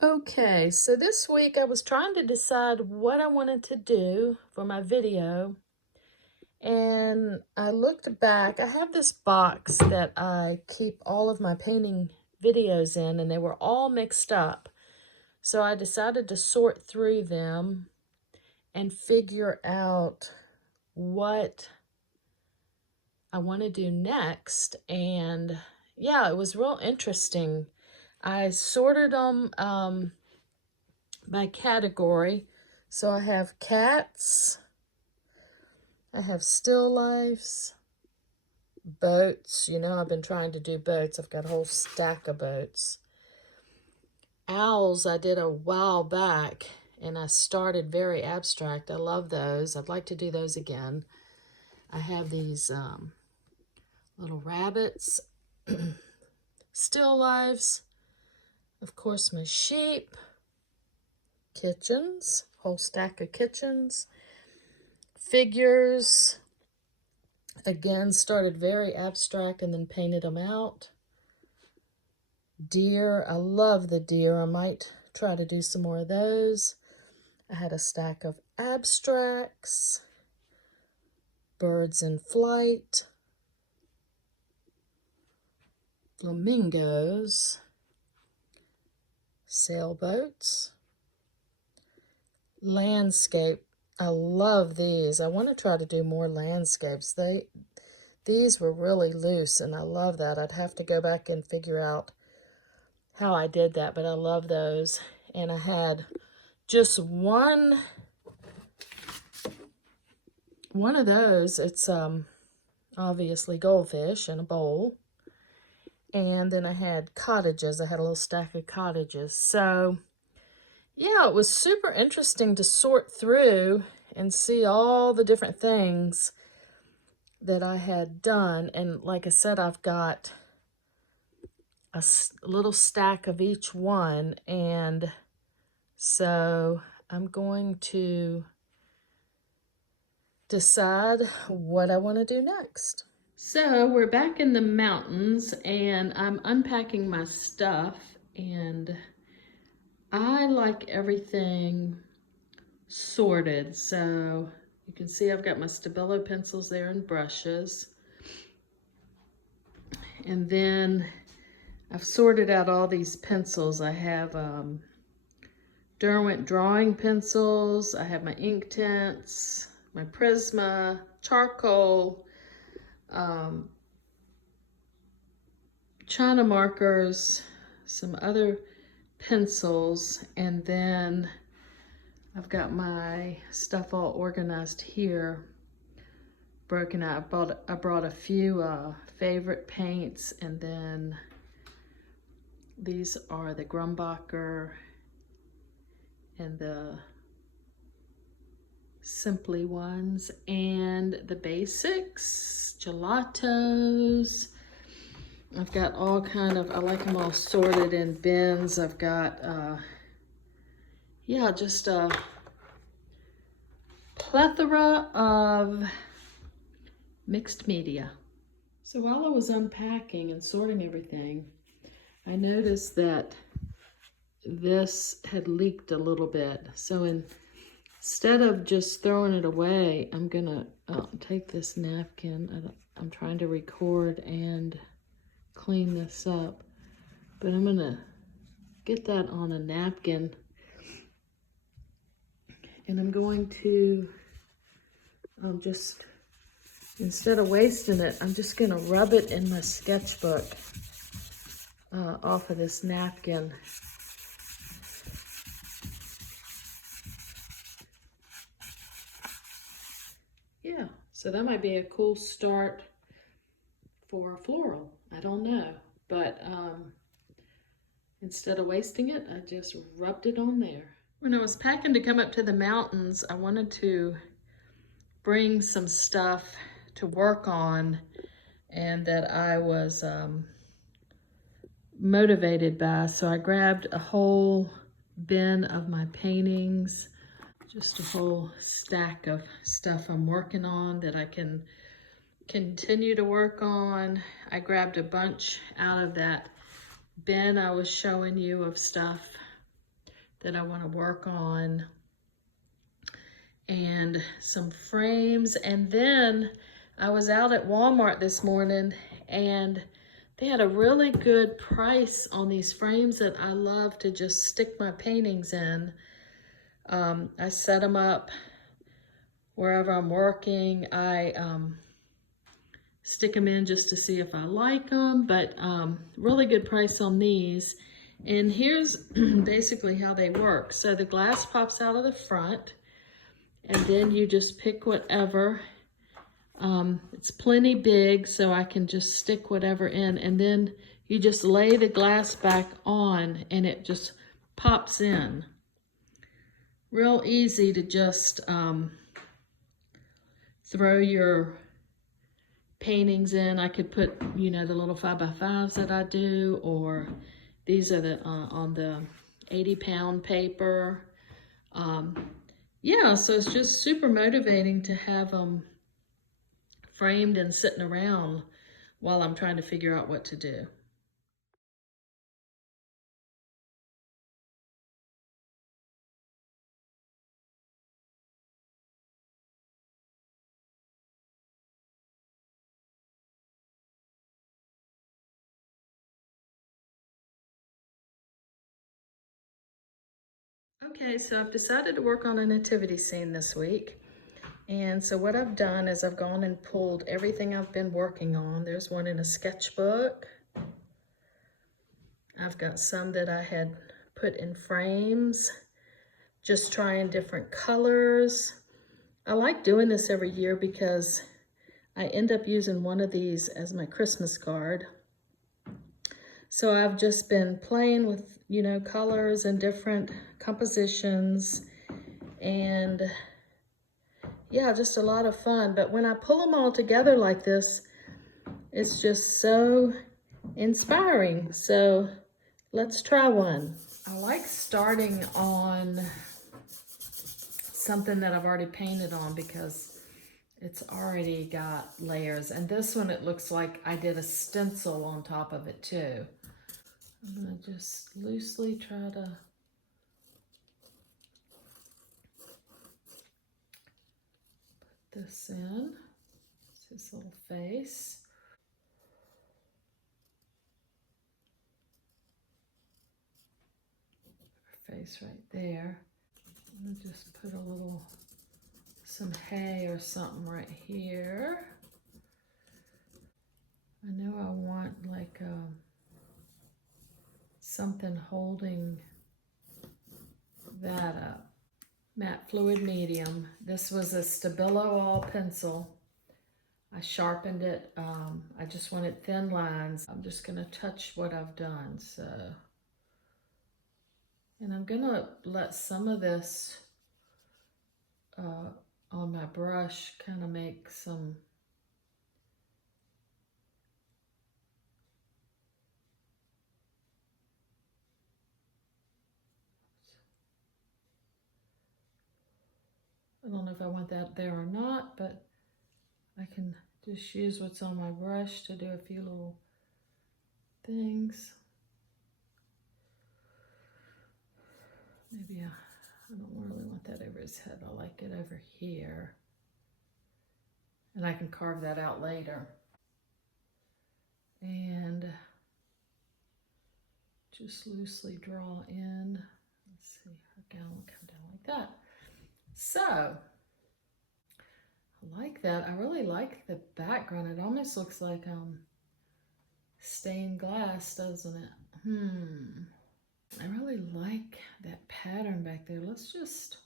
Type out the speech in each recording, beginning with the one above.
Okay, so this week I was trying to decide what I wanted to do for my video, and I looked back. I have this box that I keep all of my painting videos in, and they were all mixed up. So I decided to sort through them and figure out what I want to do next. And yeah, it was real interesting. I sorted them by category. So I have cats, I have still lifes, boats. I've been trying to do boats. I've got a whole stack of boats. Owls, I did a while back, and I started very abstract. I love those. I'd like to do those again. I have these little rabbits, still lives, of course, my sheep, kitchens, whole stack of kitchens, figures. Again, started very abstract and then painted them out. Deer, I love the deer. I might try to do some more of those. I had a stack of abstracts, birds in flight, flamingos, sailboats, landscape. I love these. I want to try to do more landscapes. These were really loose, and I love that. I'd have to go back and figure out how I did that, but I love those. And I had just one of those. It's obviously goldfish in a bowl. And then I had cottages. I had a little stack of cottages. So yeah, it was super interesting to sort through and see all the different things that I had done. And like I said, I've got a little stack of each one, and so I'm going to decide what I want to do next. So we're back in the mountains, and I'm unpacking my stuff, and I like everything sorted. So you can see I've got my Stabilo pencils there and brushes, and then I've sorted out all these pencils. I have Derwent drawing pencils, I have my ink tints, my Prisma, charcoal, China markers, some other pencils, and then I've got my stuff all organized here, broken out. I brought a few favorite paints, and then these are the Grumbacher and the Simply ones, and the basics, gelatos. I've got all kind of, I like them all sorted in bins. I've got, yeah, just a plethora of mixed media. So while I was unpacking and sorting everything, I noticed that this had leaked a little bit. So instead of just throwing it away, I'm gonna take this napkin. I'm trying to record and clean this up, but I'm gonna get that on a napkin, and I'm going to just, instead of wasting it, I'm just gonna rub it in my sketchbook off of this napkin. Yeah, so that might be a cool start for a floral. I don't know, but instead of wasting it, I just rubbed it on there. When I was packing to come up to the mountains, I wanted to bring some stuff to work on and that I was motivated by. So I grabbed a whole bin of my paintings, just a whole stack of stuff I'm working on that I can continue to work on. I grabbed a bunch out of that bin I was showing you of stuff that I want to work on, and some frames. And then I was out at Walmart this morning and they had a really good price on these frames that I love to just stick my paintings in. I set them up wherever I'm working. I stick them in just to see if I like them, but really good price on these. And here's basically how they work. So the glass pops out of the front, and then you just pick whatever. It's plenty big, so I can just stick whatever in, and then you just lay the glass back on and it just pops in. Real easy to just throw your paintings in. I could put, you know, the little 5x5s that I do, or these are the on the 80-pound paper. Yeah, so it's just super motivating to have them framed and sitting around while I'm trying to figure out what to do. Okay, so I've decided to work on a nativity scene this week. And so what I've done is I've gone and pulled everything I've been working on. There's one in a sketchbook. I've got some that I had put in frames, just trying different colors. I like doing this every year because I end up using one of these as my Christmas card. So I've just been playing with, you know, colors and different compositions, and yeah, just a lot of fun. But when I pull them all together like this, it's just so inspiring. So let's try one. I like starting on something that I've already painted on because it's already got layers. And this one, it looks like I did a stencil on top of it too. I'm gonna just loosely try to put this in. It's his little face. Her face right there. I'm gonna just put a little, some hay or something right here. I know I want like something holding that up. Matte fluid medium. This was a Stabilo all pencil. I sharpened it. I just wanted thin lines. I'm just gonna touch what I've done. So, and I'm gonna let some of this on my brush kind of make some I don't know if I want that there or not, but I can just use what's on my brush to do a few little things. Maybe I don't really want that over his head. I like it over here. And I can carve that out later. And just loosely draw in. Let's see, okay, I'll come down like that. So, I like that. I really like the background. It almost looks like stained glass, doesn't it? I really like that pattern back there. Let's just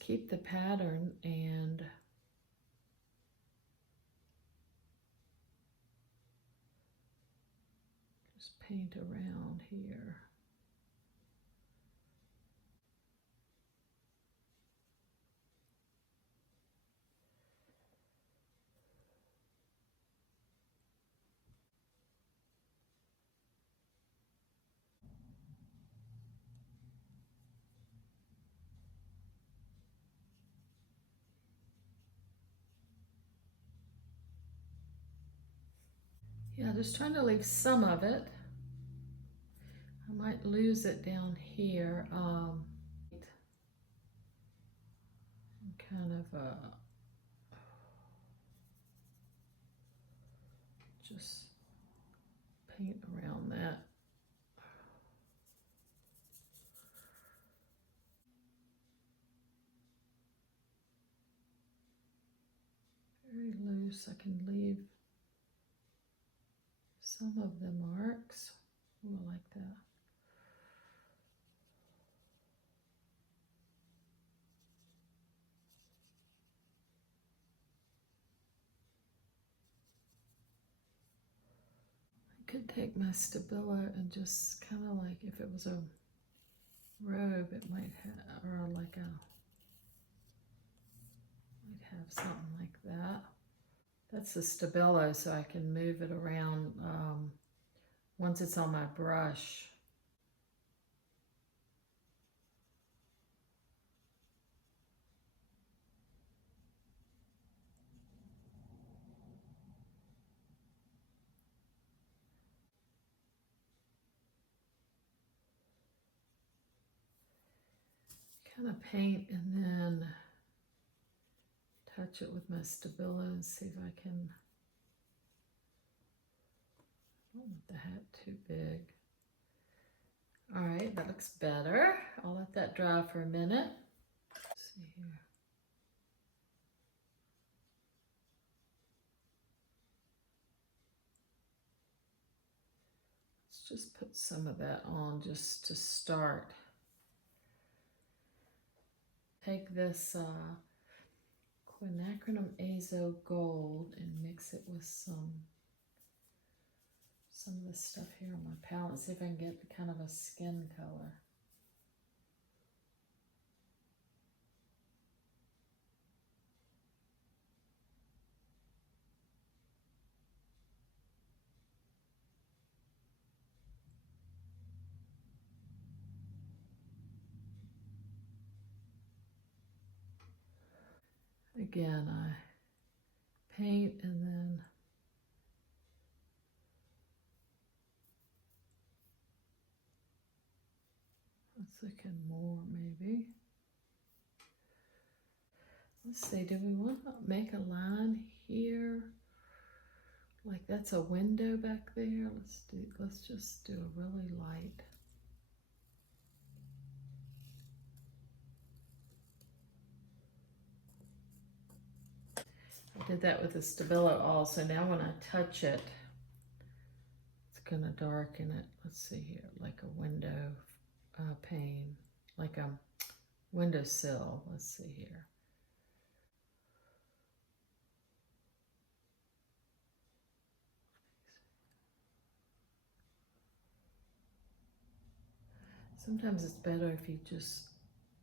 keep the pattern and just paint around here. Yeah, just trying to leave some of it. I might lose it down here. Kind of just paint around that. Very loose. I can leave some of the marks. Ooh, I like that. I could take my Stabilo and just kind of like, if it was a robe, it might have, or like a, might have something like that. That's the Stabilo, so I can move it around once it's on my brush. Kind of paint and then touch it with my Stabilo and see if I can. I don't want the hat too big. All right, that looks better. I'll let that dry for a minute. Let's see here. Let's just put some of that on just to start. Take this quinacridone azo gold and mix it with some of this stuff here on my palette. See if I can get kind of a skin color. Again, I paint and then I'm thinking more maybe. Let's see, do we want to make a line here? Like that's a window back there. Let's just do a really light. I did that with the Stabilo also. Now when I touch it, it's gonna darken it. Let's see here, like a window pane, like a windowsill. Let's see here. Sometimes it's better if you just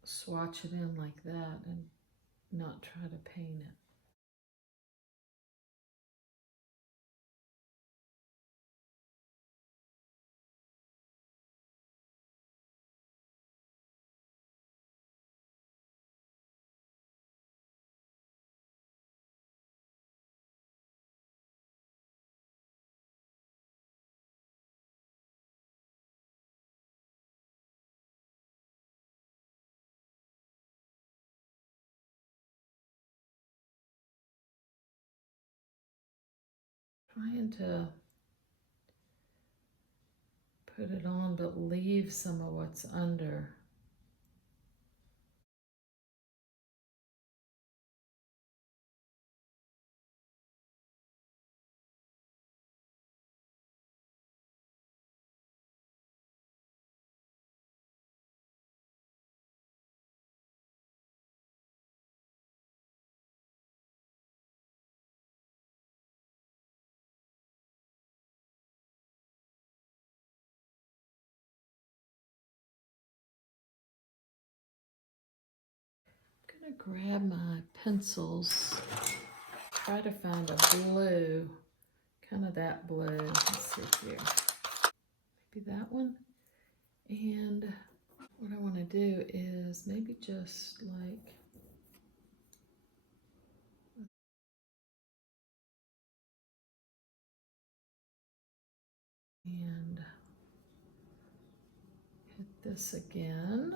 swatch it in like that and not try to paint it. Trying to put it on but leave some of what's under. I'm gonna grab my pencils, try to find a blue, kind of that blue. Let's see here. Maybe that one. And what I want to do is maybe just like, and this again.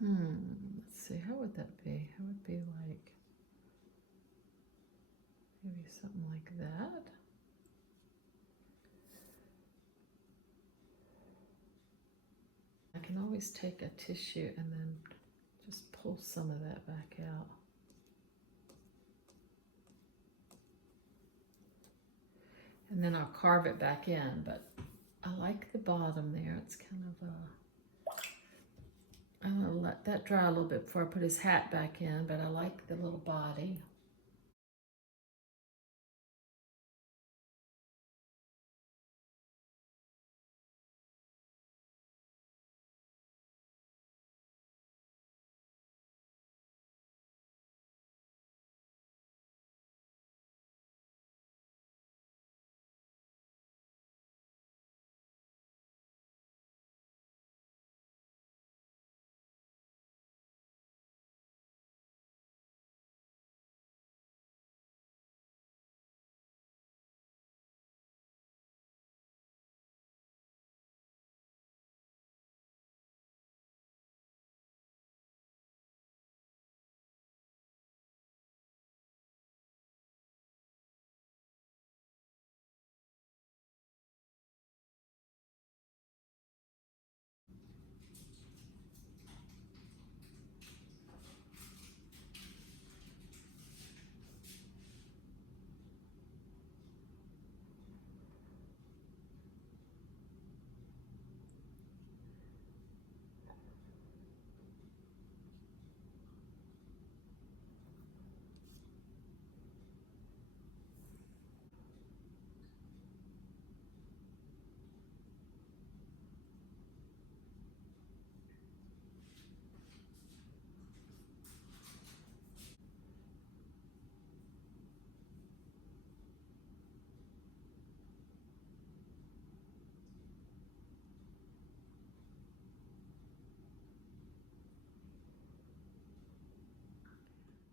Let's see, how would that be? It would be like, maybe something like that. I can always take a tissue and then just pull some of that back out. And then I'll carve it back in, but I like the bottom there. It's kind of a, I'm gonna let that dry a little bit before I put his hat back in, but I like the little body.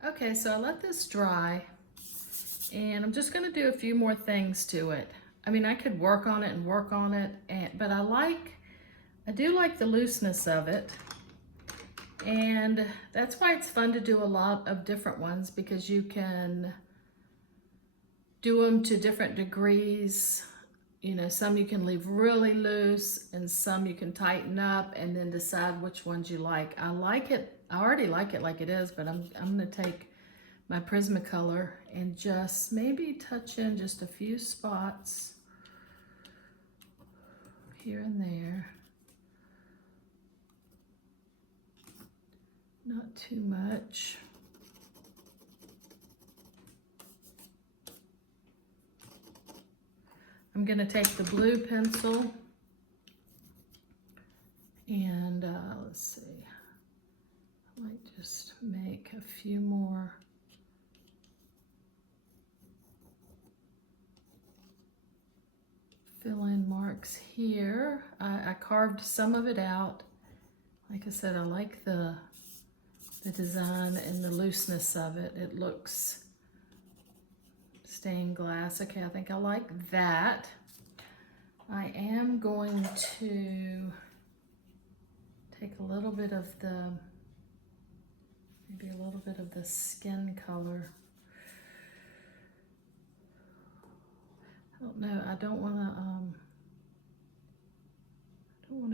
Okay, so I let this dry and I'm just gonna do a few more things to it. I mean, I could work on it and work on it, but I do like the looseness of it. And that's why it's fun to do a lot of different ones, because you can do them to different degrees. You know, some you can leave really loose and some you can tighten up and then decide which ones you like. I like it, I already like it like it is, but I'm gonna take my Prismacolor and just maybe touch in just a few spots here and there. Not too much. I'm gonna take the blue pencil and let's see, I might just make a few more fill-in marks here. I carved some of it out. Like I said, I like the design and the looseness of it. It looks stained glass. Okay, I think I like that. I am going to take a little bit of the, maybe a little bit of the skin color. I don't know, I don't wanna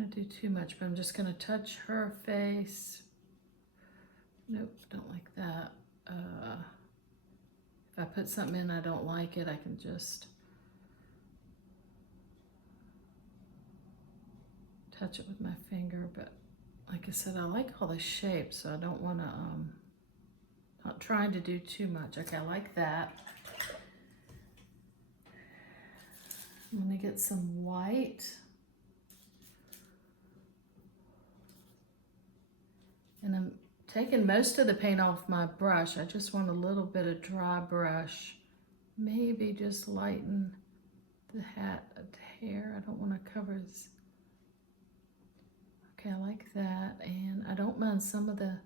do too much, but I'm just gonna touch her face. Nope, don't like that. If I put something in I don't like it, I can just touch it with my finger. But like I said, I like all the shapes, so I don't want to, not trying to do too much. Okay, I like that. I'm gonna get some white. And I'm taking most of the paint off my brush. I just want a little bit of dry brush. Maybe just lighten the hat of the hair. I don't want to cover his. Okay, I like that, and I don't mind some of the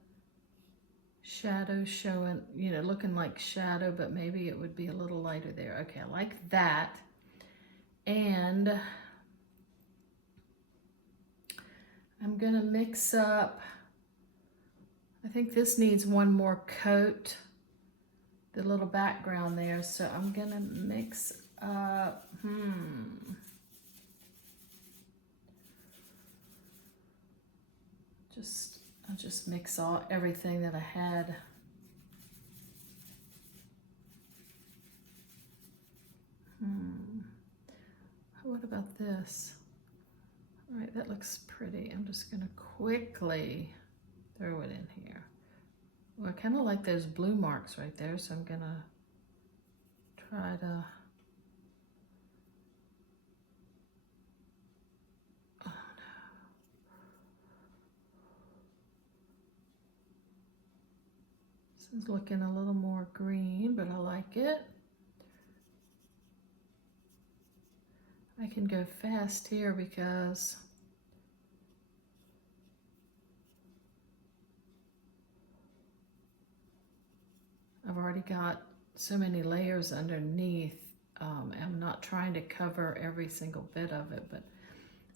shadows showing, you know, looking like shadow, but maybe it would be a little lighter there. Okay, I like that. And I'm gonna mix up, I think this needs one more coat, the little background there, so I'm gonna mix up, I'll just mix everything that I had. What about this? All right, that looks pretty. I'm just gonna quickly throw it in here. Well, I kind of like those blue marks right there, so I'm gonna try to, oh no. This is looking a little more green, but I like it. I can go fast here because I've already got so many layers underneath. I'm not trying to cover every single bit of it, but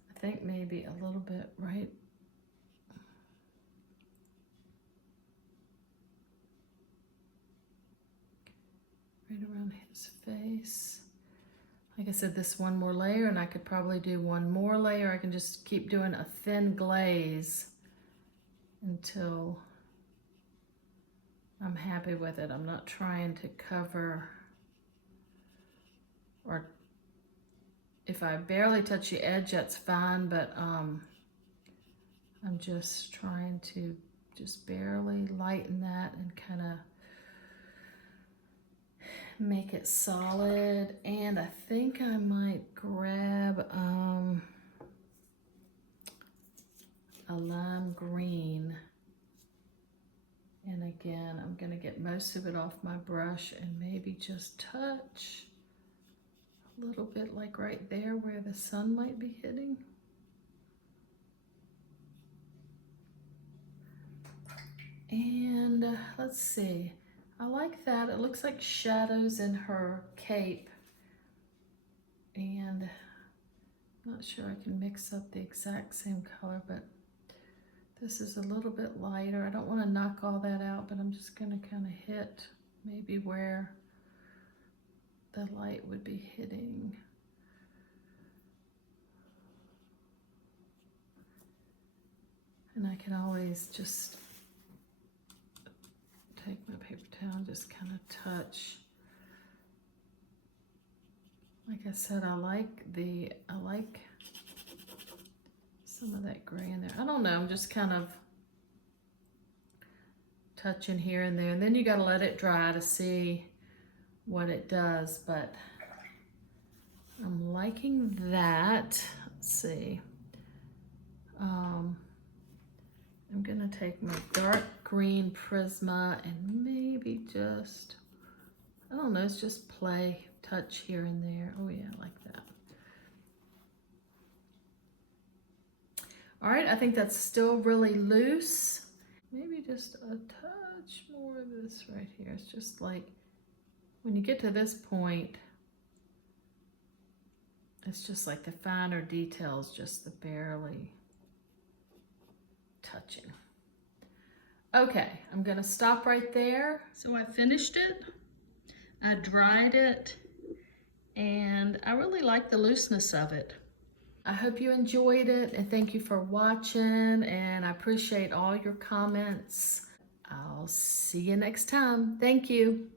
I think maybe a little bit right around his face. Like I said, this one more layer, and I could probably do one more layer. I can just keep doing a thin glaze until I'm happy with it. I'm not trying to cover, or if I barely touch the edge, that's fine, but I'm just trying to just barely lighten that and kind of make it solid. And I think I might grab a lime green. And again, I'm gonna get most of it off my brush and maybe just touch a little bit, like right there where the sun might be hitting. And let's see, I like that. It looks like shadows in her cape. And I'm not sure I can mix up the exact same color, but this is a little bit lighter. I don't want to knock all that out, but I'm just going to kind of hit maybe where the light would be hitting. And I can always just take my paper towel and just kind of touch. Like I said, I like some of that gray in there. I don't know, I'm just kind of touching here and there, and then you got to let it dry to see what it does, but I'm liking that. Let's see. I'm gonna take my dark green Prisma and maybe just, I don't know, it's just play, touch here and there. Oh yeah, I like that. All right, I think that's still really loose. Maybe just a touch more of this right here. It's just like, when you get to this point, it's just like the finer details, just the barely touching. Okay, I'm gonna stop right there. So I finished it, I dried it, and I really like the looseness of it. I hope you enjoyed it, and thank you for watching, and I appreciate all your comments. I'll see you next time. Thank you.